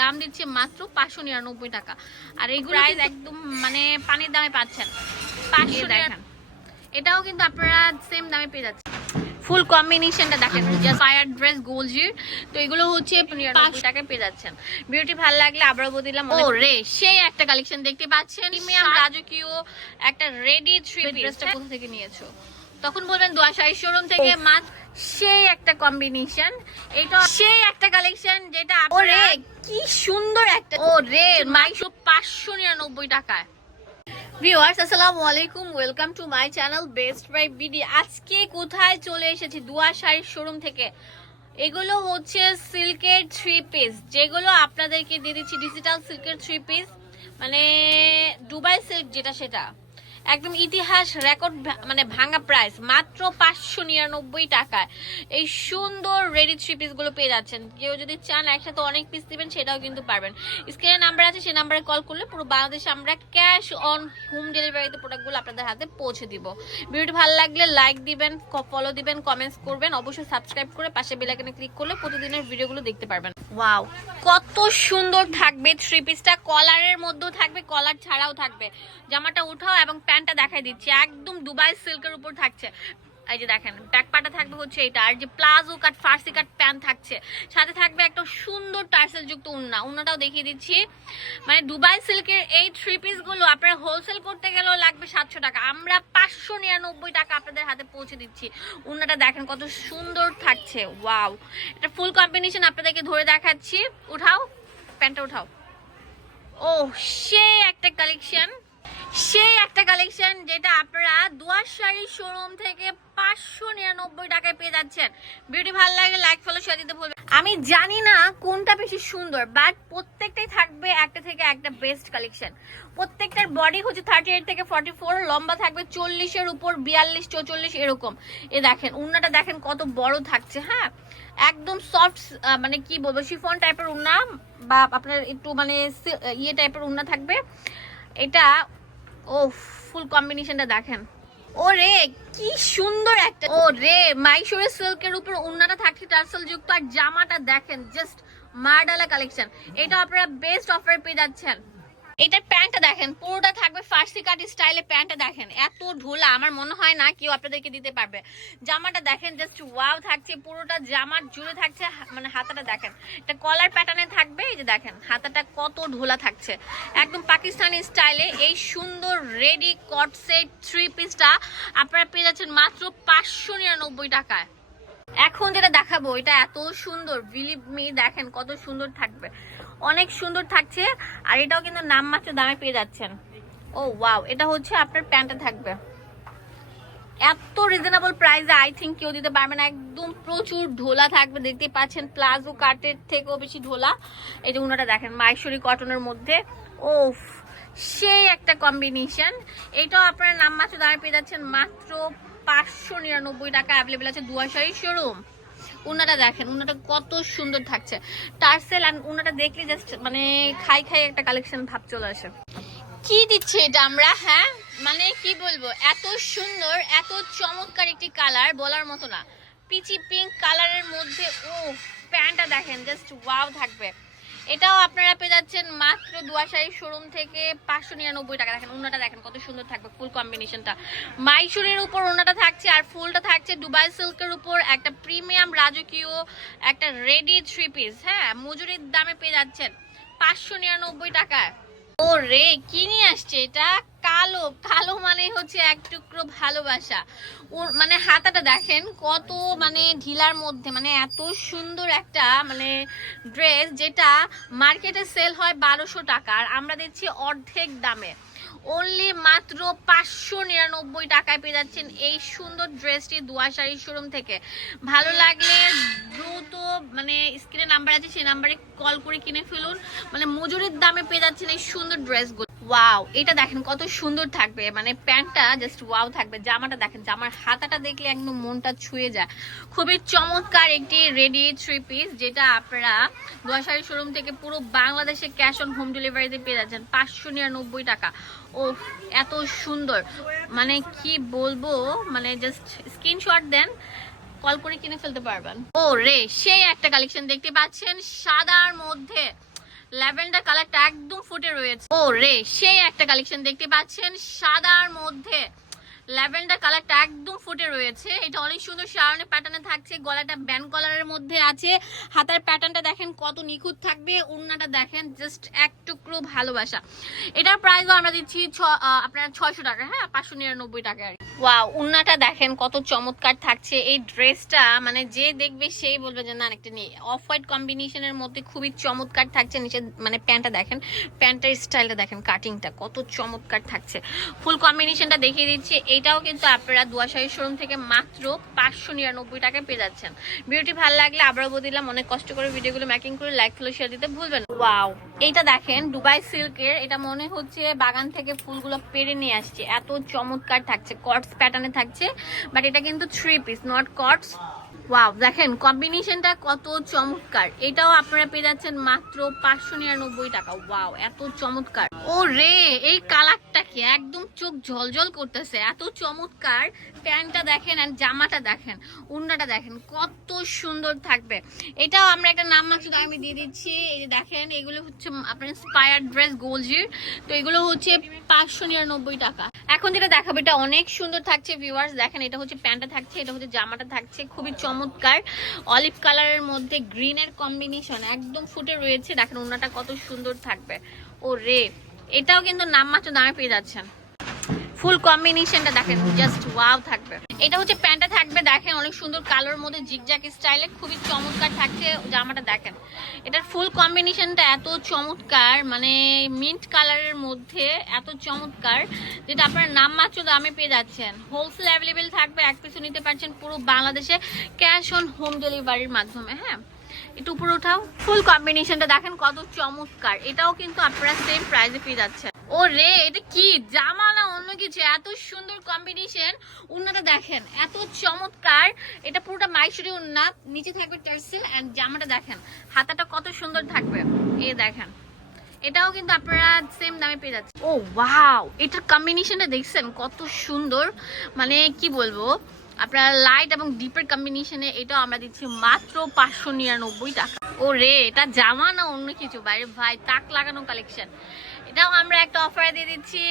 দাম দিচ্ছে মাত্র পাঁচশো নিরানব্বই টাকা। আর এই প্রাইস একদম মানে পানির দামে পাচ্ছেন। পাঁচশো দেখেন এটাও কিন্তু আপনারা সেম দামে পেয়ে যাচ্ছেন। ফুল কম্বিনেশনটা দেখেন ফায়ার ড্রেস গোলজির তো এগুলো হচ্ছে নিরানব্বই টাকায় পেয়ে যাচ্ছেন। বিউটি ভালো লাগলে আবারও বলে দিলাম ও রে সেই একটা কালেকশন দেখতে পাচ্ছেন। রাজকীয় একটা রেডি থ্রি ড্রেসটা কোথা থেকে নিয়েছো? তখন বলবেন দোয়া শাড়ি শোরুম থেকে। মাত্র সেই একটা কম্বিনেশন এটা সেই একটা কালেকশন যেটা ও রে কি সুন্দর একটা ও রে মাইশো পাঁচশো নিরানব্বই টাকায়। ভিউয়ার্স আসসালামু আলাইকুম welcome to my channel best buy BD আজকে কোথায় চলে এসেছি? দুয়া শাড়ির শোরুম থেকে। এগুলো হচ্ছে সিল্কের থ্রি পিস যেগুলো আপনাদেরকে দিয়ে দিচ্ছি ডিজিটাল সিল্কের থ্রি পিস মানে দুবাই সিল্ক যেটা সেটা। একদম ইতিহাস রেকর্ড মানে ভাঙা প্রাইস মাত্র পাঁচশো নিরানব্বই টাকায়। এই সুন্দর রেডি থ্রি পিসগুলো পেয়ে যাচ্ছেন। কেউ যদি চান একসাথে অনেক পিস দিবেন সেটাও কিন্তু পারবেন। স্ক্রিনে নাম্বার আছে সেই নাম্বারে কল করলে পুরো বাংলাদেশে আমরা ক্যাশ অন হোম ডেলিভারিতে প্রোডাক্টগুলো আপনাদের হাতে পৌঁছে দিব। ভিডিওটি ভালো লাগলে লাইক দিবেন ফলো দিবেন কমেন্টস করবেন। অবশ্যই সাবস্ক্রাইব করে পাশে বেলাইকনে ক্লিক করলে প্রতিদিনের ভিডিওগুলো দেখতে পারবেন। ওয়াও কত সুন্দর থাকবে থ্রি পিসটা কলারের মধ্যেও থাকবে কলার ছাড়াও থাকবে। জামাটা উঠাও এবং প্যান্টটা দেখাই দিচ্ছি, একদম দুবাই সিল্কের উপর থাকছে। এই যে দেখেন ব্যাক পাটা থাকবে হচ্ছে এটা, আর যে প্লাজো কাট ফার্সি কাট প্যান্ট থাকছে। সাথে থাকবে একটা সুন্দর টার্সেল যুক্ত উন্না, উন্নাটাও দেখিয়ে দিচ্ছি। মানে দুবাই সিল্কের এই থ্রি পিসগুলো আপনারা হোলসেল করতে গেলেও লাগবে সাতশো টাকা। আমরা পাঁচশো নিরানব্বই টাকা আপনাদের হাতে পৌঁছে দিচ্ছি। উন্নাটা দেখেন কত সুন্দর থাকছে ওয়াও এটা ফুল কম্বিনেশন আপনাদেরকে ধরে দেখাচ্ছি। উঠাও প্যান্টটা উঠাও। ও সে একটা কালেকশন সেই একটা কালেকশন যেটা আপনারা দুয়ার শাড়ি শোরুম থেকে পাঁচশো নিরানব্বই টাকায় পেয়ে যাচ্ছেন। বিউটি ভালো লাগে লাইক ফলো শেয়ার দিতে বলবেন আমি জানি না কোনটা বেশি সুন্দর বাট প্রত্যেকটাই থাকবে একটা থেকে একটা বেস্ট কালেকশন প্রত্যেকটার বডি হচ্ছে থার্টি এইট থেকে ফর্টি ফোর লম্বা থাকবে চল্লিশের উপর, বিয়াল্লিশ, চৌচল্লিশ এরকম। এ দেখেন, উন্নাটা দেখেন কত বড় থাকছে হ্যাঁ? একদম সফট মানে কি বলব শিফন টাইপের উন্না, বা আপনার একটু মানে ইয়ে টাইপের উন্না থাকবে। এটা ও ফুল কম্বিনেশনটা দেখেন। ও রে কি সুন্দর একটা ও রে মাইশোরের সিল্কের উপর উন্নাটা থাকছে টার্সেল যুক্ত আর জামাটা দেখেন জাস্ট মার্ডালা কালেকশন এটা আপনারা বেস্ট অফার পেয়ে যাচ্ছেন। এটার প্যান্টটা দেখেন, পুরোটা থাকবে ফার্সি কাট স্টাইলে প্যান্টটা দেখেন। এত ঢোলা আমার মনে হয় না কেউ আপনাদেরকে দিতে পারবে। জামাটা দেখেন জাস্ট ওয়াও থাকছে, পুরোটা জামার জুড়ে থাকছে মানে হাতাটা দেখেন। এটা কলার প্যাটার্নে থাকবে, এই যে দেখেন, হাতাটা কত ঢোলা থাকছে। একদম পাকিস্তানি স্টাইলে এই সুন্দর রেডি কট সেট থ্রি পিসটা আপনারা পেয়ে যাচ্ছেন মাত্র পাঁচশো নিরানব্বই টাকায়। এখন যেটা দেখাবো, এটা এত সুন্দর বিলিভ মি দেখেন কত সুন্দর থাকবে। অনেক সুন্দর থাকছে, আর এটাও কিন্তু নাম নামমাত্র দামে পেয়ে যাচ্ছেন। ও ওয়াও এটা হচ্ছে আপনার প্যান্টে থাকবে। এত রিজনেবল প্রাইসে আই থিঙ্ক কেউ দিতে পারবে না, একদম প্রচুর ঢোলা থাকবে দেখতে পাচ্ছেন প্লাজো কাটের থেকেও বেশি ঢোলা। এই যে উনাটা দেখেন মাইশরি কটনের মধ্যে। ওফ সেই একটা কম্বিনেশন এটাও আপনারা নামমাত্র দামে পেয়ে যাচ্ছেন মাত্র পাঁচশো নিরানব্বই টাকা অ্যাভেলেবেল আছে দুয়াশারি শোরুম উনাটা দেখেন, উনাটা কত সুন্দর থাকছে। টার্সেল আর উনাটা দেখলে জাস্ট মানে খাই খাই একটা কালেকশন ভাব চলে আসে। কি দিচ্ছে এটা আমরা হ্যাঁ? মানে কি বলব, এত সুন্দর, এত চমৎকার একটি কালার বলার মতো না। পিচি পিঙ্ক কালারের মধ্যে ও প্যান্টটা দেখেন জাস্ট ওয়াও থাকবে। এটাও আপনারা পেয়ে যাচ্ছেন মাত্র দুয়াশাই শোরুম থেকে পাঁচশো নিরানব্বই টাকা। দেখেন ওনাটা দেখেন, কত সুন্দর থাকবে ফুল কম্বিনেশনটা মাইসুরের উপর ওনাটা থাকছে আর ফুলটা থাকছে দুবাই সিল্কের উপর একটা প্রিমিয়াম রাজকীয়, একটা রেডি থ্রি পিস হ্যাঁ মজুরির দামে পেয়ে যাচ্ছেন পাঁচশো নিরানব্বই টাকায়। ও রে কি নিয়ে আসছে এটা? কালো কালো মানে হচ্ছে এক টুকরো ভালোবাসা। ওর মানে হাতাটা দেখেন, কত মানে ঢিলার মধ্যে মানে এত সুন্দর একটা মানে ড্রেস যেটা মার্কেটে সেল হয় বারোশো টাকা, আর আমরা দিচ্ছি অর্ধেক দামে। অনলি মাত্র পাঁচশো নিরানব্বই টাকায় পেয়ে যাচ্ছেন এই সুন্দর ড্রেসটি দুয়াশাড়ি শোরুম থেকে। ভালো লাগলে দ্রুত মানে স্ক্রিনে নাম্বার আছে, সেই নাম্বারে কল করে কিনে ফেলুন। মানে মজুরির দামে পেয়ে যাচ্ছেন এই সুন্দর ড্রেসগুলো ওয়াও এটা দেখেন কত সুন্দর থাকবে। মানে প্যান্টটা জাস্ট ওয়াও থাকবে। জামাটা দেখেন, জামার হাতাটা দেখলে একদম মনটা ছুঁয়ে যায়। খুবই চমৎকার একটি রেডি থ্রি পিস যেটা আপনারা দুয়াশাড়ি শোরুম থেকে পুরো বাংলাদেশে ক্যাশ অন হোম ডেলিভারিতে পেয়ে যাচ্ছেন। পাঁচশো নিরানব্বই টাকা। ও এত সুন্দর। মানে কি বলব মানে জাস্ট স্ক্রিনশট দেন কল করে কিনে ফেলতে পারবেন। ও রে সেই একটা কালেকশন দেখতে পাচ্ছেন সাদার মধ্যে। ল্যাভেন্ডার কালারটা একদম ফুটে রয়েছে। ও রে সেই একটা কালেকশন দেখতে পাচ্ছেন সাদার মধ্যে। ল্যাভেন্ডার কালারটা একদম ফুটে রয়েছে। এটা অনেক সুন্দর শারনের প্যাটার্নে থাকছে, গলাটা ব্যান কলারের মধ্যে আছে। হাতার প্যাটার্নটা দেখেন কত নিখুঁত থাকবে, উন্নাটা দেখেন জাস্ট এক টুকরো ভালোবাসা। এটার প্রাইসও আমরা দিচ্ছি ছ- আপনার ছয়শো টাকা হ্যাঁ? পাঁচশো নিরানব্বই টাকা আর ওয়াও উন্নাটা দেখেন কত চমৎকার থাকছে। এই ড্রেসটা মানে যে দেখবে সেই বলবে যে, না একটা নেই অফ হোয়াইট কম্বিনেশনের মধ্যে খুবই চমৎকার থাকছে নিচে মানে প্যান্টটা দেখেন, প্যান্টের স্টাইলটা দেখেন কাটিংটা কত চমৎকার থাকছে। ফুল কম্বিনেশনটা দেখিয়ে দিচ্ছি। এটাও কিন্তু আপনারা দুয়াশাহী শোরুম থেকে মাত্র পাঁচশো নিরানব্বই টাকায় পেয়ে যাচ্ছেন। ভিডিওটি ভালো লাগলে আবারও বদিলাম অনেক কষ্ট করে ভিডিওগুলো মেকিং করে লাইক ফলো শেয়ার দিতে ভুলবেন ওয়াও এইটা দেখেন দুবাই সিল্কের এটা মনে হচ্ছে বাগান থেকে ফুলগুলো পেরে নিয়ে আসছে। এত চমৎকার থাকছে কটস প্যাটার্নে থাকছে বাট এটা কিন্তু three piece knot cuts wow দেখেন কম্বিনেশনটা কত চমৎকার। এটাও আপনারা পেয়ে যাচ্ছেন মাত্র পাঁচশো নিরানব্বই টাকা। ওয়াও এত চমৎকার। ও রে, এই কালারটা কি? একদম চোখ ঝলঝল করতেছে। এত চমৎকার। প্যান্টটা দেখেন আর জামাটা দেখেন, উন্নাটা দেখেন, কত সুন্দর থাকবে। এটাও আমরা একটা নাম মাত্র আমি দিয়ে দিচ্ছি। এই যে দেখেন, এগুলো হচ্ছে আপনার ইন্সপায়ার ড্রেস গোলজির তো এগুলো হচ্ছে পাঁচশো নিরানব্বই টাকা। এখন যেটা দেখাবো, এটা অনেক সুন্দর থাকছে ভিউয়ার্স দেখেন, এটা হচ্ছে প্যান্টটা থাকছে, এটা হচ্ছে জামাটা থাকছে, খুবই চমৎকার। অলিভ কালারের মধ্যে গ্রিনের কম্বিনেশন একদম ফুটে রয়েছে। দেখেন ওনাটা কত সুন্দর থাকবে। ও রে এটাও কিন্তু নামমাত্র দামে পেয়ে যাচ্ছেন। ফুল কম্বিনেশনটা দেখেন জাস্ট ওয়াও থাকবে। এটা হচ্ছে প্যান্টটা থাকবে, দেখেন অনেক সুন্দর কালোর মধ্যে জিগজ্যাক স্টাইলে, খুবই চমৎকার থাকছে জামাটা দেখেন। এটার ফুল কম্বিনেশনটা এত চমৎকার মানে মিন্ট কালারের মধ্যে এত চমৎকার, যেটা আপনার নামমাত্র দামে পেয়ে যাচ্ছেন। হোলসেল অ্যাভেলেবেল থাকবে, এক পিছু নিতে পারছেন পুরো বাংলাদেশে ক্যাশ অন হোম ডেলিভারির মাধ্যমে হ্যাঁ? একটু উপরে উঠাও। ফুল কম্বিনেশনটা দেখেন কত চমৎকার, এটাও কিন্তু আপনারা সেম প্রাইসে পেয়ে যাচ্ছেন। ও রে এটা কি? জামা না অন্য কিছু। এত সুন্দর কম্বিনেশন উন্নাটা দেখেন, এত চমৎকার। এটা পুরোটা মাইসুরি উন্না নিচে থাকবে টার্সেল এন্ড জামাটা দেখেন। হাতাটা কত সুন্দর থাকবে। এই দেখেন। এটাও কিন্তু আপনারা সেম দামে পেয়ে যাচ্ছেন। ও ওয়াও এটার কম্বিনেশনটা দেখছেন? কত সুন্দর। মানে কি বলব? আপনারা লাইট এবং ডিপের কম্বিনেশনে এটাও আমরা দিচ্ছি মাত্র পাঁচশো নিরানব্বই টাকা। ও রে এটা জামা না অন্য কিছু? বাইরে ভাই, তাক লাগানো কালেকশন এটাও আমরা একটা অফারে দিয়ে দিচ্ছি।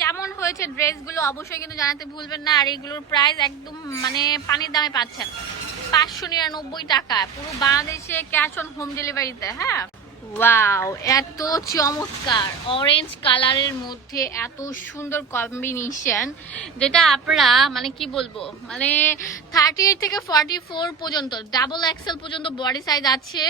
কেমন হয়েছে ড্রেসগুলো অবশ্যই কিন্তু জানাতে ভুলবেন না। আর এইগুলোর প্রাইস একদম মানে পানির দামে পাচ্ছেন। পাঁচশো নিরানব্বই টাকা। পুরো বাংলাদেশে ক্যাশ অন হোম ডেলিভারিতে হ্যাঁ? ওয়াও এত চমৎকার। অরেঞ্জ কালারের মধ্যে এত সুন্দর কম্বিনেশন যেটা আপনারা মানে কি বলব মানে থার্টি এইট থেকে ফর্টি ফোর পর্যন্ত ডাবল এক্সেল পর্যন্ত বডি সাইজ আছে,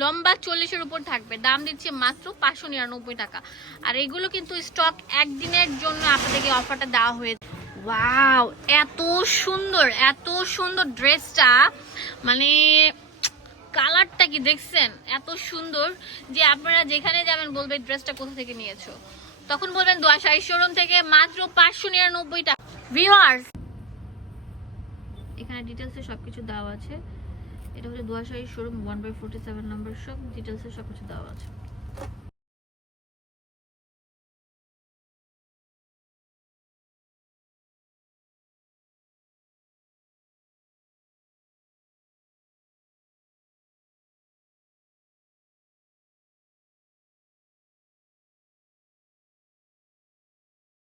লম্বা চল্লিশের উপর থাকবে, দাম দিচ্ছে মাত্র পাঁচশো নিরানব্বই টাকা। আর এগুলো কিন্তু স্টক একদিনের জন্য আপনাদেরকে অফারটা দেওয়া হয়েছে। ওয়াও এত সুন্দর এত সুন্দর ড্রেসটা মানে কালারটা কি দেখছেন? এত সুন্দর যে আপনারা যেখানে যাবেন বলবে ড্রেসটা কোথা থেকে নিয়েছো? তখন বলবেন দোয়াশাই শোরুম থেকে মাত্র পাঁচশো নিরানব্বই টাকা। এখানে ডিটেলসে সবকিছু দেওয়া আছে। এটা হচ্ছে দোয়াশাই showroom one by forty seven number সব ডিটেলসে সবকিছু দেওয়া আছে।